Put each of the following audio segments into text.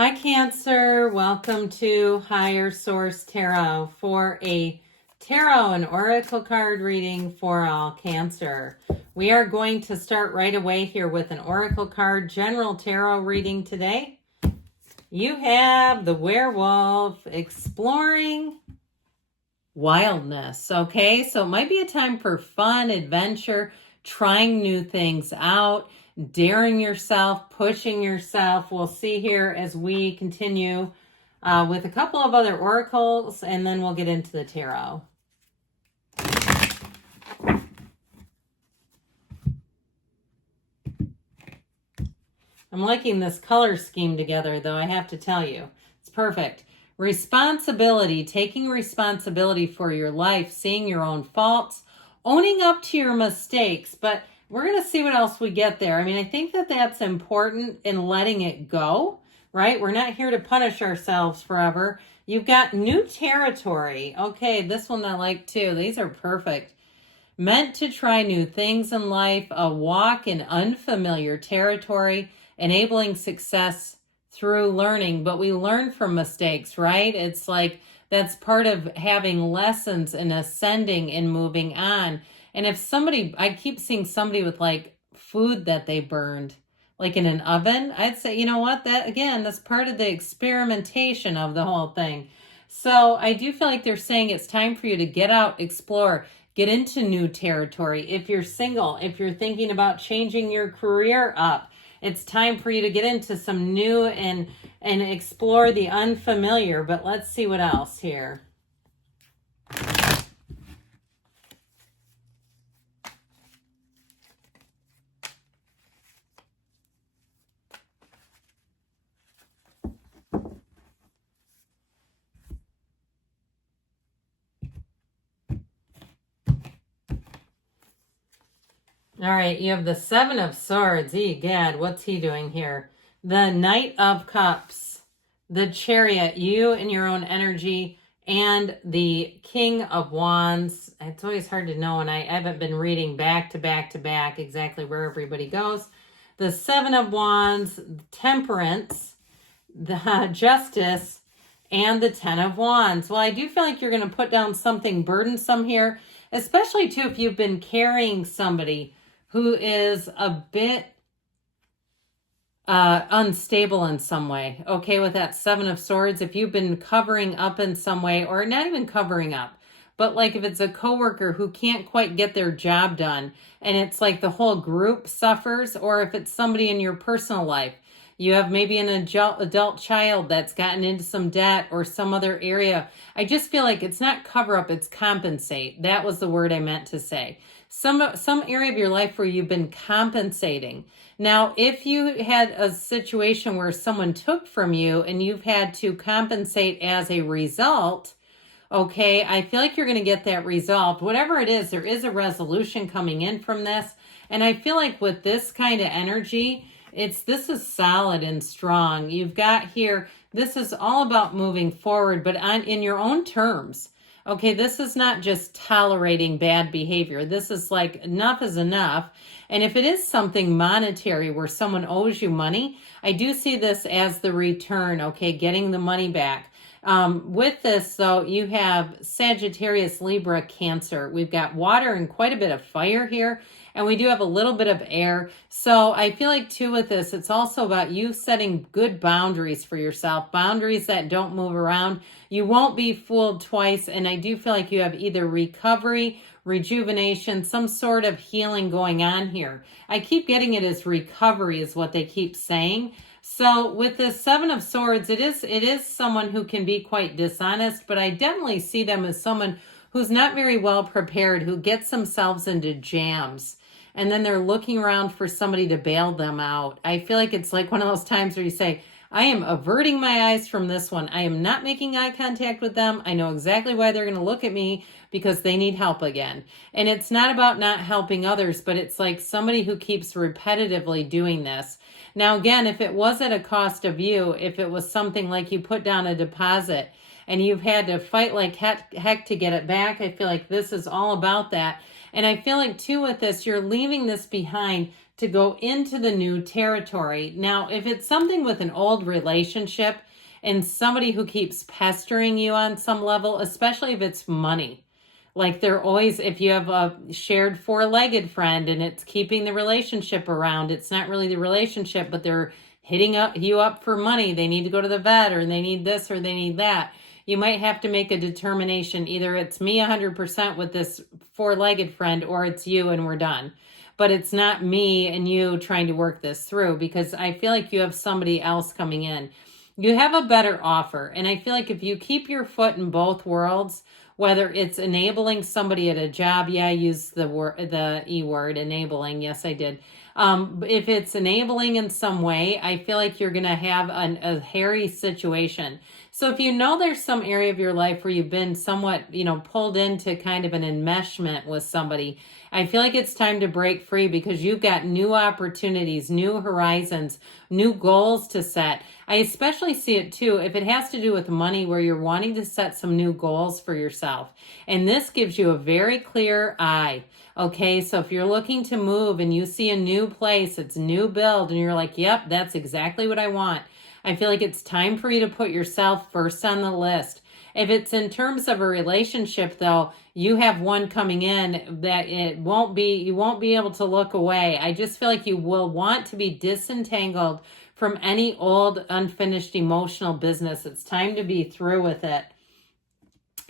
Hi, Cancer. Welcome to Higher Source Tarot for a tarot and oracle card reading for all Cancer. We are going to start right away here with an oracle card general tarot reading today. You have the Werewolf exploring wildness. Okay, so it might be a time for fun, adventure, trying new things out, daring yourself, pushing yourself. We'll see here as we continue with a couple of other oracles, and then we'll get into the tarot. I'm liking this color scheme together, though, I have to tell you. It's perfect. Responsibility, taking responsibility for your life, seeing your own faults, owning up to your mistakes, but we're going to see what else we get there. I mean, I think that that's important in letting it go, right? We're not here to punish ourselves forever. You've got new territory. Okay, this one I like too. These are perfect. Meant to try new things in life, a walk in unfamiliar territory, enabling success through learning. But we learn from mistakes, right? It's like that's part of having lessons and ascending and moving on. And if somebody, I keep seeing somebody with like food that they burned, like in an oven, I'd say, you know what, that again, that's part of the experimentation of the whole thing. So I do feel like they're saying it's time for you to get out, explore, get into new territory. If you're single, if you're thinking about changing your career up, it's time for you to get into some new and explore the unfamiliar. But let's see what else here. All right, you have the Seven of Swords. Egad, what's he doing here? The Knight of Cups, the Chariot, you and your own energy, and the King of Wands. It's always hard to know, and I haven't been reading back to back to back exactly where everybody goes. The Seven of Wands, Temperance, the Justice, and the Ten of Wands. Well, I do feel like you're going to put down something burdensome here, especially too if you've been carrying somebody who is a bit unstable in some way. Okay, with that Seven of Swords, if you've been covering up in some way, or not even covering up, but like if it's a coworker who can't quite get their job done and it's like the whole group suffers, or if it's somebody in your personal life, you have maybe an adult child that's gotten into some debt or some other area. I just feel like it's not cover up, it's compensate. That was the word I meant to say. Some area of your life where you've been compensating. Now, if you had a situation where someone took from you and you've had to compensate as a result, okay, I feel like you're going to get that resolved. Whatever it is, there is a resolution coming in from this. And I feel like with this kind of energy, this is solid and strong. You've got here, this is all about moving forward, but in your own terms. Okay, this is not just tolerating bad behavior. This is like enough is enough. And if it is something monetary where someone owes you money, I do see this as the return, okay, getting the money back. With this, though, you have Sagittarius, Libra, Cancer. We've got water and quite a bit of fire here. And we do have a little bit of air. So I feel like, too, with this, it's also about you setting good boundaries for yourself, boundaries that don't move around. You won't be fooled twice. And I do feel like you have either recovery, rejuvenation, some sort of healing going on here. I keep getting it as recovery is what they keep saying. So with the Seven of Swords, it is someone who can be quite dishonest, but I definitely see them as someone who's not very well prepared, who gets themselves into jams. And then they're looking around for somebody to bail them out. I feel like it's like one of those times where you say, I am averting my eyes from this one. I am not making eye contact with them. I know exactly why they're going to look at me, because they need help again. And it's not about not helping others, but it's like somebody who keeps repetitively doing this. Now, again, if it was at a cost of you, if it was something like you put down a deposit and you've had to fight like heck to get it back, I feel like this is all about that. And I feel like, too, with this, you're leaving this behind to go into the new territory. Now, if it's something with an old relationship and somebody who keeps pestering you on some level, especially if it's money, like they're always, if you have a shared four-legged friend and it's keeping the relationship around, it's not really the relationship, but they're hitting you up for money. They need to go to the vet, or they need this, or they need that. You might have to make a determination. Either it's me 100% with this four-legged friend, or it's you and we're done. But it's not me and you trying to work this through, because I feel like you have somebody else coming in. You have a better offer. And I feel like if you keep your foot in both worlds, whether it's enabling somebody at a job, yeah, I used the E word, enabling. Yes, I did. If it's enabling in some way, I feel like you're going to have a hairy situation. So if you know there's some area of your life where you've been somewhat, pulled into kind of an enmeshment with somebody, I feel like it's time to break free, because you've got new opportunities, new horizons, new goals to set. I especially see it too if it has to do with money, where you're wanting to set some new goals for yourself. And this gives you a very clear eye. Okay, so if you're looking to move and you see a new place, it's new build, and you're like, yep, that's exactly what I want, I feel like it's time for you to put yourself first on the list. If it's in terms of a relationship, though, you have one coming in that you won't be able to look away. I just feel like you will want to be disentangled from any old, unfinished emotional business. It's time to be through with it.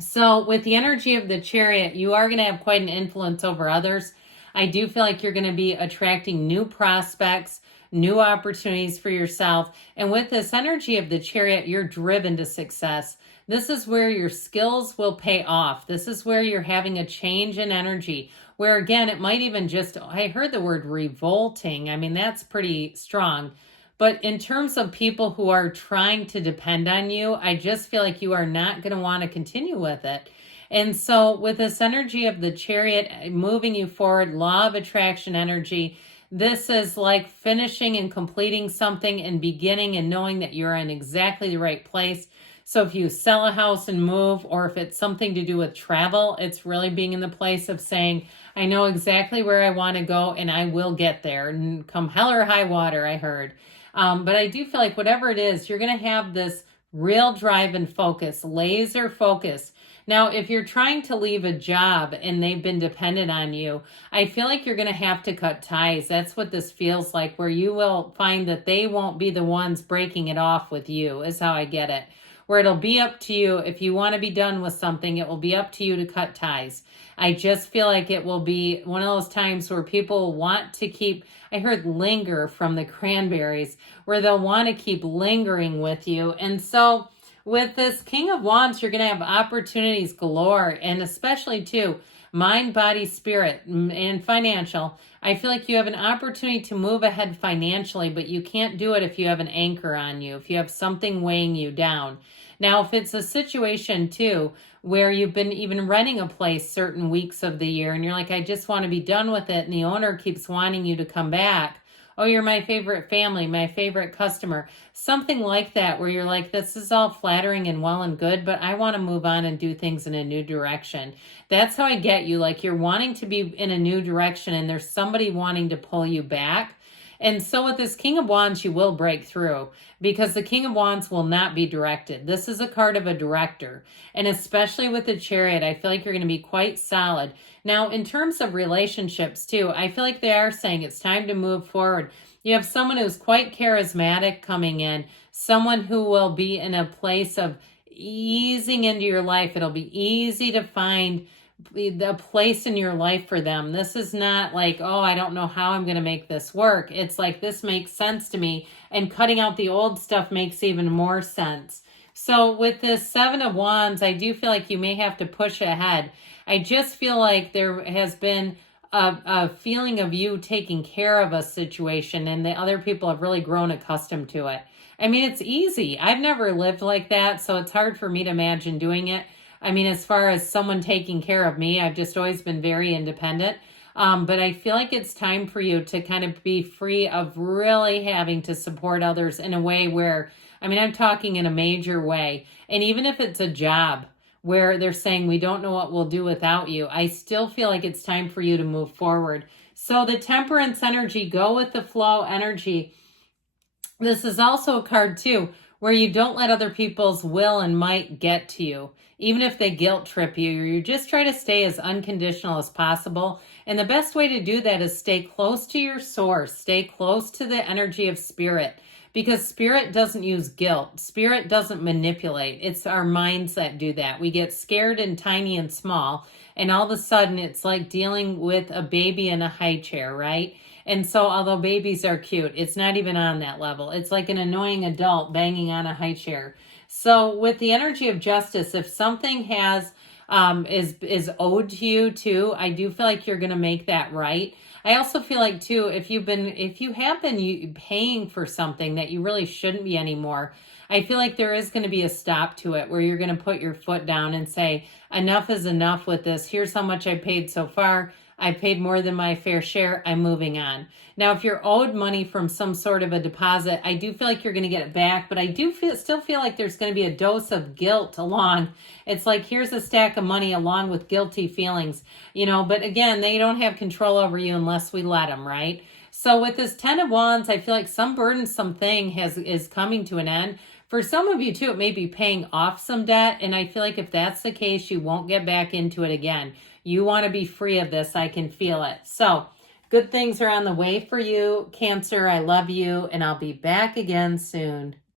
So with the energy of the Chariot, you are going to have quite an influence over others. I do feel like you're going to be attracting new prospects, new opportunities for yourself. And with this energy of the Chariot, you're driven to success. This is where your skills will pay off. This is where you're having a change in energy, where again, it might even just, I heard the word revolting. I mean, that's pretty strong. But in terms of people who are trying to depend on you, I just feel like you are not going to want to continue with it. And so with this energy of the Chariot moving you forward, law of attraction energy, this is like finishing and completing something and beginning and knowing that you're in exactly the right place. So if you sell a house and move, or if it's something to do with travel, it's really being in the place of saying, I know exactly where I want to go and I will get there, and come hell or high water, I heard. But I do feel like whatever it is, you're going to have this real drive and focus, laser focus. Now, if you're trying to leave a job and they've been dependent on you, I feel like you're going to have to cut ties. That's what this feels like, where you will find that they won't be the ones breaking it off with you, is how I get it. Where it'll be up to you. If you want to be done with something, it will be up to you to cut ties. I just feel like it will be one of those times where people want to keep, I heard linger from the Cranberries, where they'll want to keep lingering with you. And so with this King of Wands, you're going to have opportunities galore, and especially too, mind, body, spirit, and financial. I feel like you have an opportunity to move ahead financially, but you can't do it if you have an anchor on you, if you have something weighing you down. Now, if it's a situation too, where you've been even renting a place certain weeks of the year and you're like, I just want to be done with it, and the owner keeps wanting you to come back. Oh, you're my favorite family, my favorite customer. Something like that, where you're like, this is all flattering and well and good, but I want to move on and do things in a new direction. That's how I get you. Like, you're wanting to be in a new direction and there's somebody wanting to pull you back. And so with this King of Wands, you will break through, because the King of Wands will not be directed. This is a card of a director. And especially with the Chariot, I feel like you're going to be quite solid. Now, in terms of relationships too, I feel like they are saying it's time to move forward. You have someone who's quite charismatic coming in, someone who will be in a place of easing into your life. It'll be easy to find the place in your life for them. This is not like, oh, I don't know how I'm going to make this work. It's like, this makes sense to me, and cutting out the old stuff makes even more sense. So with this Seven of Wands, I do feel like you may have to push ahead. I just feel like there has been a feeling of you taking care of a situation, and the other people have really grown accustomed to it. I mean, it's easy. I've never lived like that, so it's hard for me to imagine doing it. I mean, as far as someone taking care of me, I've just always been very independent. But I feel like it's time for you to kind of be free of really having to support others in a way where, I mean, I'm talking in a major way. And even if it's a job where they're saying, we don't know what we'll do without you, I still feel like it's time for you to move forward. So the temperance energy, go with the flow energy. This is also a card too, where you don't let other people's will and might get to you. Even if they guilt trip you, you just try to stay as unconditional as possible. And the best way to do that is stay close to your source, stay close to the energy of spirit, because spirit doesn't use guilt. Spirit doesn't manipulate. It's our minds that do that. We get scared and tiny and small, and all of a sudden it's like dealing with a baby in a high chair, right? And so, although babies are cute, it's not even on that level. It's like an annoying adult banging on a high chair. So, with the energy of justice, if something is owed to you too, I do feel like you're going to make that right. I also feel like too, if you have been paying for something that you really shouldn't be anymore, I feel like there is going to be a stop to it where you're going to put your foot down and say, enough is enough with this. Here's how much I paid so far. I paid more than my fair share. I'm moving on. Now, if you're owed money from some sort of a deposit, I do feel like you're going to get it back, but I do still feel like there's going to be a dose of guilt along. It's like, here's a stack of money along with guilty feelings, but again, they don't have control over you unless we let them, right? So with this 10 of Wands, I feel like some burdensome thing is coming to an end. For some of you too, it may be paying off some debt, and I feel like if that's the case, you won't get back into it again. You want to be free of this. I can feel it. So good things are on the way for you, Cancer. I love you, and I'll be back again soon.